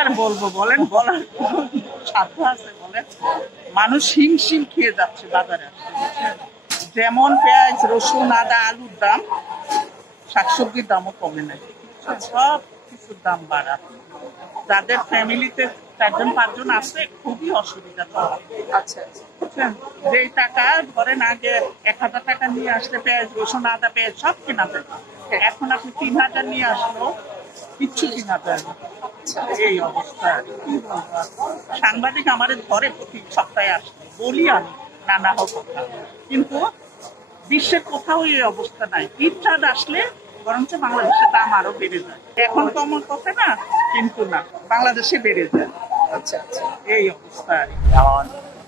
আর বলবো বলেন, বলার সাধ্য আছে বলেন? মানুষ হিমশিম খেয়ে যাচ্ছে বাজারে আসছে, বুঝছেন? যেমন পেঁয়াজ, রসুন, আদা, আলুর দাম, শাকসবজির দামও কমে নাই, সব কিছুর দাম বাড়া। যাদের ফ্যামিলিতে 4-5 জন আছে খুবই অসুবিধা চলা। আচ্ছা বুঝছেন? যেই টাকা ধরেন আগে 1000 টাকা নিয়ে আসলে পেঁয়াজ, রসুন, আদা, পেঁয়াজ সব কেনা যায়, এখন আপনি 3000 নিয়ে আসলো কিচ্ছু কিনা যায় না। এই অবস্থা কি বলবো। সাংবাদিক আমাদের ঘরে প্রতি সপ্তাহে আসলে বলি আমি নানা হোক কথা, কিন্তু বিশ্বের কোথাও এই অবস্থা নাই। ঈদ আসলে বরঞ্চ বাংলাদেশের দাম আরো বেড়ে যায়। এখন কমন কথা না, কিন্তু না, বাংলাদেশে বেড়ে যায়। আচ্ছা আচ্ছা, এই অবস্থা। এখন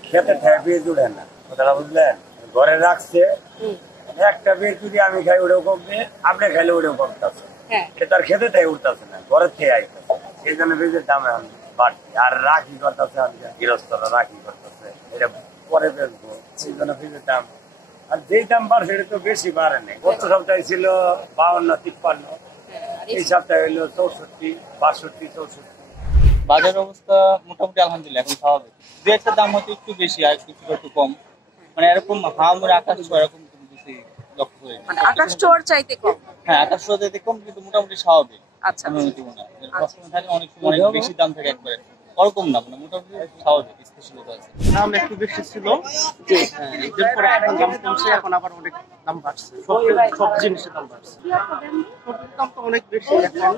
খেতে খেয়ে জুড়ে না, কথাটা বুঝলেন? ঘরে রাখছে একটা বের যদি আমি খাই ওটাও কমবে, আপনি খাইলে ওটাও কমতেছে, তার খেতে তাই উঠতেছে না, ঘরের থেকে আইতেছে। সেই জন্য বীজের দাম এখন বাড়ছে। আর রাখি করতেছে, গৃহস্থরা রাখি করতেছে, এটা পরে বেচবো, সেই জন্য বীজের দাম। আর যেই দাম বাড়ছে এটা তো বেশি বাড়ে নেই। গত সপ্তাহে ছিল 52-53, এই সপ্তাহে হইলো 64, 62, 64। বাজার অবস্থা মোটামুটি আলহামদুলিল্লাহ এখন স্বাভাবিক। দু একটা দাম হয়তো একটু বেশি আর কিছু একটু কম, মানে এরকম হামরা আকাশ ছোঁয়া এরকম কোনো বেশি লক্ষ্য করি না। মানে আকাশ ছোঁয়ার চাইতে কম? হ্যাঁ, আকাশ ছোঁয়া চাইতে কম, কিন্তু মোটামুটি স্বাভাবিক। আচ্ছা সবসময় থাকে, অনেক সময় অনেক বেশি দাম থাকে, একবারে ওরকম না, মানে মোটামুটি স্বাভাবিক। স্পেশালিটা আছে, দাম একটু বেশি ছিল, ঈদের পরে এখন দাম কমছে, এখন আবার অনেক দাম বাড়ছে, সব জিনিসের দাম বাড়ছে, সবজির দাম তো অনেক বেশি এখন।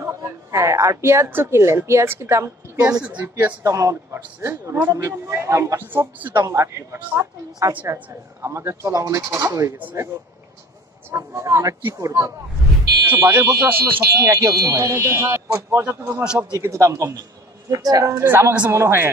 হ্যাঁ, আর পেঁয়াজ তো কিনলেন, পেঁয়াজ কি দাম পেঁয়াজের দাম অনেক বাড়ছে, রসুনের দাম বাড়ছে, সবকিছুর দাম আটকে বাড়ছে। আচ্ছা আচ্ছা, আমাদের চলা অনেক কষ্ট হয়ে গেছে, এখন আর কি করবো। বাজার বলতে আসলে সবসময় একই রকম হয়, পর্যাপ্ত পরিমাণ সবজি কিন্তু দাম কম নেই, আমার কাছে মনে হয়।